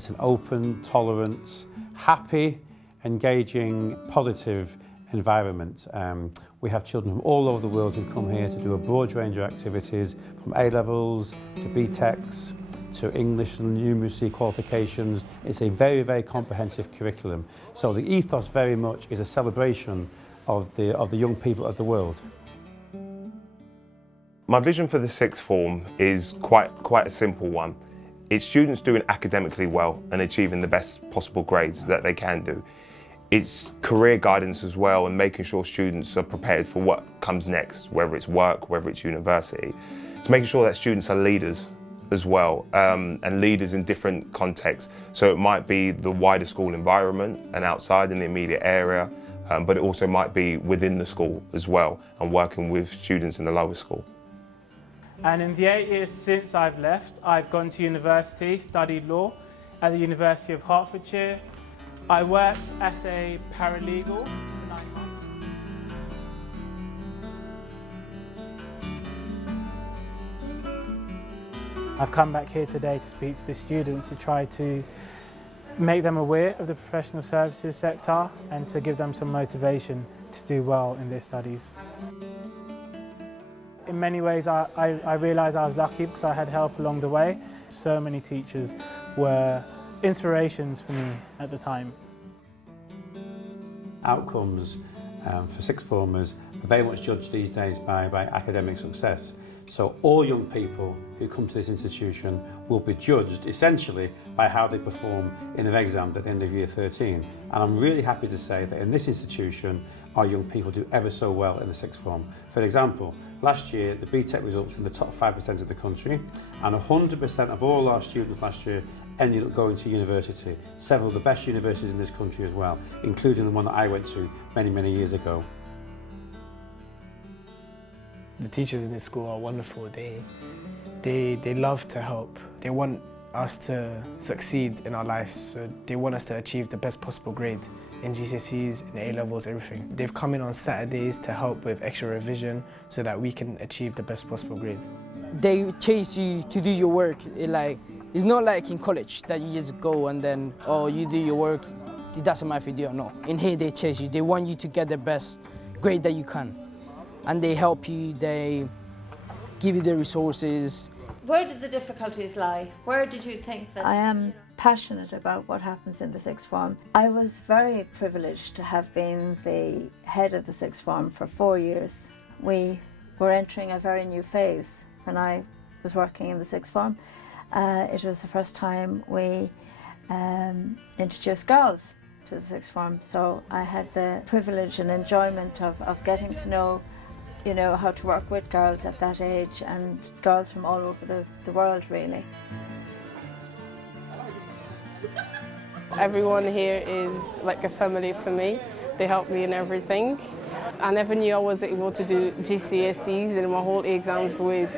It's an open, tolerant, happy, engaging, positive environment. We have children from all over the world who come here to do a broad range of activities, from A-levels to BTECs to English and numeracy qualifications. It's a very, very comprehensive curriculum. So the ethos very much is a celebration of the young people of the world. My vision for the sixth form is quite a simple one. It's students doing academically well and achieving the best possible grades that they can do. It's career guidance as well, and making sure students are prepared for what comes next, whether it's work, whether it's university. It's making sure that students are leaders as well, and leaders in different contexts. So it might be the wider school environment and outside in the immediate area, but it also might be within the school as well, and working with students in the lower school. And in the 8 years since I've left, I've gone to university, studied law at the University of Hertfordshire. I worked as a paralegal for 9 months. I've come back here today to speak to the students to try to make them aware of the professional services sector and to give them some motivation to do well in their studies. In many ways, I realised I was lucky because I had help along the way. So many teachers were inspirations for me at the time. Outcomes for sixth formers are very much judged these days by academic success. So all young people who come to this institution will be judged essentially by how they perform in their exams at the end of year 13. And I'm really happy to say that in this institution, our young people do ever so well in the sixth form. For example, last year the BTEC results from the top 5% of the country, and 100% of all our students last year ended up going to university. Several of the best universities in this country as well, including the one that I went to many years ago. The teachers in this school are wonderful. They love to help. They want us to succeed in our lives, so they want us to achieve the best possible grade in GCSEs, in A-levels, everything. They've come in on Saturdays to help with extra revision so that we can achieve the best possible grade. They chase you to do your work. It's not like in college that you just go and then, oh, you do your work, it doesn't matter if you do or not. In here they chase you. They want you to get the best grade that you can. And they help you, they give you the resources. Where did the difficulties lie? Where did you think that? I am passionate about what happens in the sixth form. I was very privileged to have been the head of the sixth form for 4 years. We were entering a very new phase when I was working in the sixth form. It was the first time we introduced girls to the sixth form, so I had the privilege and enjoyment of getting to know how to work with girls at that age, and girls from all over the world, really. Everyone here is like a family for me. They help me in everything. I never knew I was able to do GCSEs and my whole exams with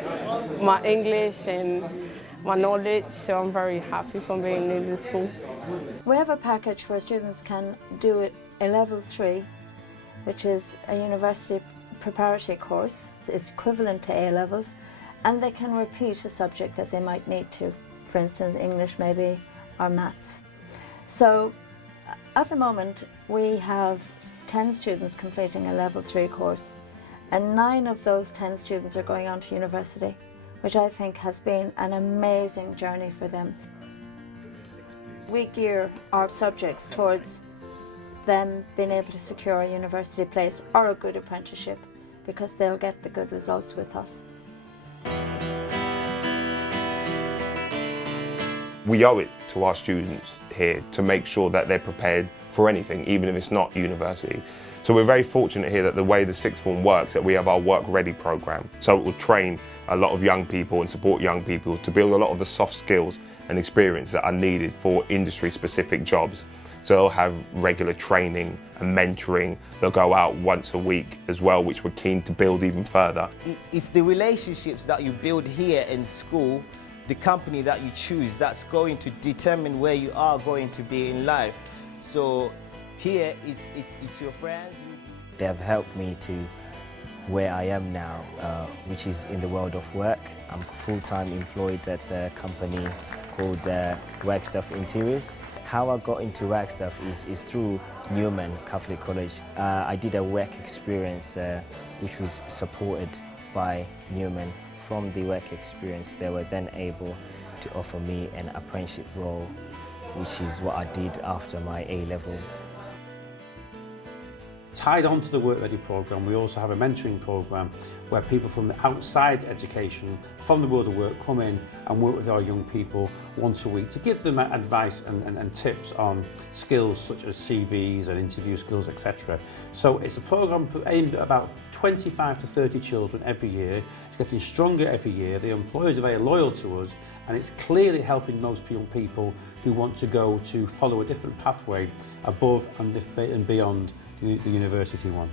my English and my knowledge, so I'm very happy from being in the school. We have a package where students can do a level 3, which is a university preparatory course. It's equivalent to A-levels, and they can repeat a subject that they might need to, for instance English maybe, or maths. So at the moment we have 10 students completing a level 3 course, and 9 of those 10 students are going on to university, which I think has been an amazing journey for them. We gear our subjects towards them being able to secure a university place or a good apprenticeship, because they'll get the good results with us. We owe it to our students here to make sure that they're prepared for anything, even if it's not university. So we're very fortunate here that the way the sixth form works, that we have our Work Ready programme. So it will train a lot of young people and support young people to build a lot of the soft skills and experience that are needed for industry-specific jobs. So they'll have regular training and mentoring. They'll go out once a week as well, which we're keen to build even further. It's the relationships that you build here in school, the company that you choose, that's going to determine where you are going to be in life. So here is your friends. They have helped me to where I am now, which is in the world of work. I'm full-time employed at a company called Work Stuff Interiors. How I got into work stuff is through Newman Catholic College. I did a work experience which was supported by Newman. From the work experience, they were then able to offer me an apprenticeship role, which is what I did after my A-levels. Tied on to the Work Ready programme, we also have a mentoring programme where people from outside education, from the world of work, come in and work with our young people once a week to give them advice and tips on skills such as CVs and interview skills, etc. So it's a programme aimed at about 25 to 30 children every year. It's getting stronger every year. The employers are very loyal to us, and it's clearly helping most young people who want to go to follow a different pathway above and beyond the university one.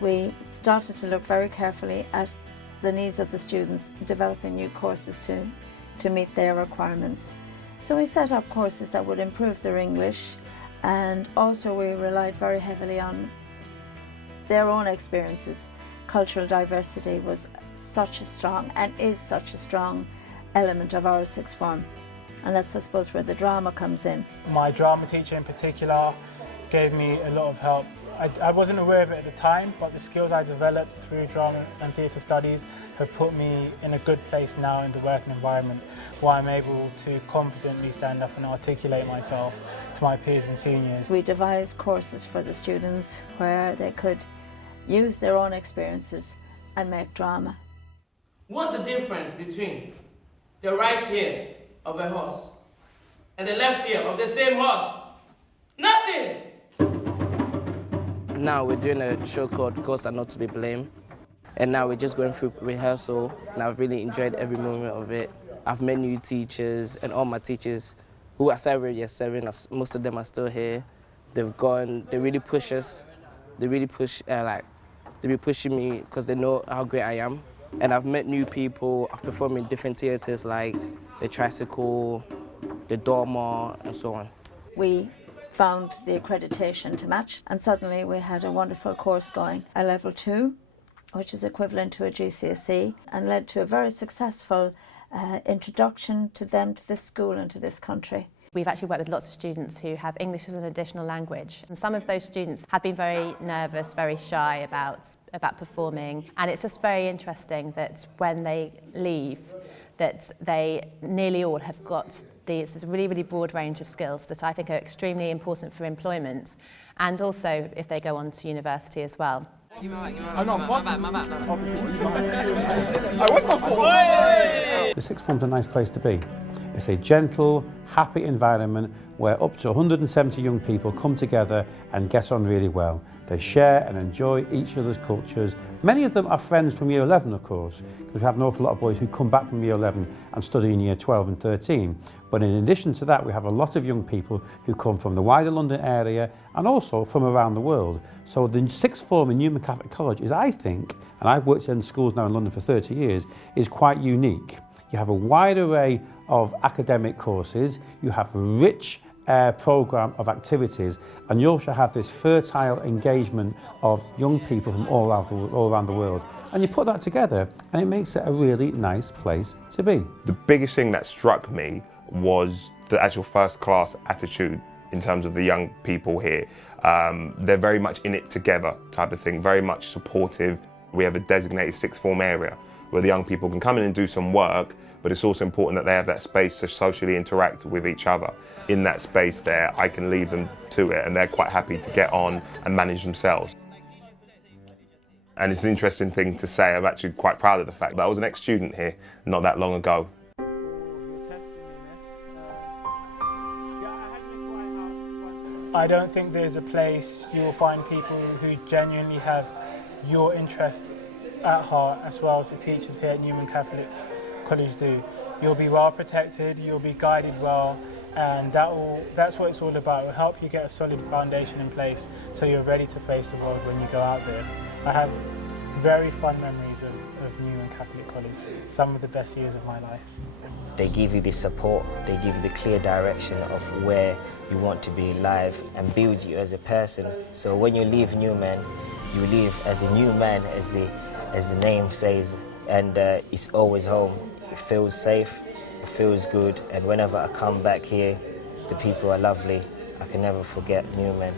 We started to look very carefully at the needs of the students, developing new courses to meet their requirements. So we set up courses that would improve their English, and also we relied very heavily on their own experiences. Cultural diversity was such a strong, and is such a strong, element of our sixth form. And that's, I suppose, where the drama comes in. My drama teacher in particular gave me a lot of help. I wasn't aware of it at the time, but the skills I developed through drama and theatre studies have put me in a good place now in the working environment, where I'm able to confidently stand up and articulate myself to my peers and seniors. We devised courses for the students where they could use their own experiences and make drama. What's the difference between the right ear of a horse and the left ear of the same horse? Nothing! Now we're doing a show called Ghosts Are Not to Be Blamed, and now we're just going through rehearsal, and I've really enjoyed every moment of it. I've met new teachers, and all my teachers who are started year 7, most of them are still here. They've gone, they really push us, they really push, they be pushing me because they know how great I am. And I've met new people. I've performed in different theatres like the Tricycle, the Dormer, and so on. We found the accreditation to match, and suddenly we had a wonderful course going, a level 2, which is equivalent to a GCSE, and led to a very successful introduction to them to this school and to this country. We've actually worked with lots of students who have English as an additional language, and some of those students have been very nervous, very shy about performing, and it's just very interesting that when they leave, that they nearly all have got this really, really broad range of skills that I think are extremely important for employment, and also if they go on to university as well. The sixth form's a nice place to be. It's a gentle, happy environment where up to 170 young people come together and get on really well. They share and enjoy each other's cultures. Many of them are friends from year 11, of course, because we have an awful lot of boys who come back from year 11 and study in year 12 and 13. But in addition to that, we have a lot of young people who come from the wider London area and also from around the world. So the sixth form in Newman Catholic College is, I think, and I've worked in schools now in London for 30 years, is quite unique. You have a wide array of academic courses, you have a rich programme of activities, and you also have this fertile engagement of young people from all around the world. And you put that together and it makes it a really nice place to be. The biggest thing that struck me was the actual first class attitude in terms of the young people here. They're very much in it together type of thing, very much supportive. We have a designated sixth form area where the young people can come in and do some work, but it's also important that they have that space to socially interact with each other. In that space there, I can leave them to it and they're quite happy to get on and manage themselves. And it's an interesting thing to say, I'm actually quite proud of the fact that I was an ex-student here not that long ago. I don't think there's a place you will find people who genuinely have your interest at heart as well as the teachers here at Newman Catholic College do. You'll be well protected, you'll be guided well, and that's what it's all about. It will help you get a solid foundation in place so you're ready to face the world when you go out there. I have very fond memories of Newman Catholic College, some of the best years of my life. They give you the support, they give you the clear direction of where you want to be in life and builds you as a person. So when you leave Newman, you leave as a new man, as the name says, and it's always home. It feels safe, it feels good, and whenever I come back here, the people are lovely. I can never forget Newman.